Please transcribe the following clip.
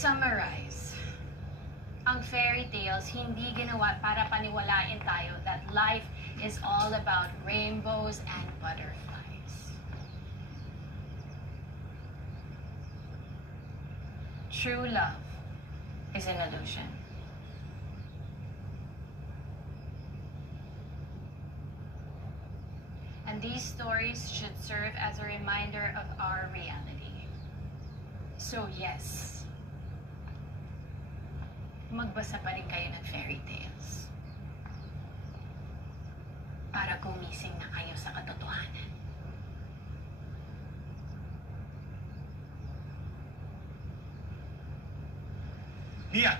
summarize, ang fairy tales hindi ginawa para paniwalain tayo that life is all about rainbows and butterflies. True love is an illusion. And these stories should serve as a reminder of our reality. So yes, magbasa pa rin kayo ng fairy tales. Para gumising na kayo sa katotohanan. Mia!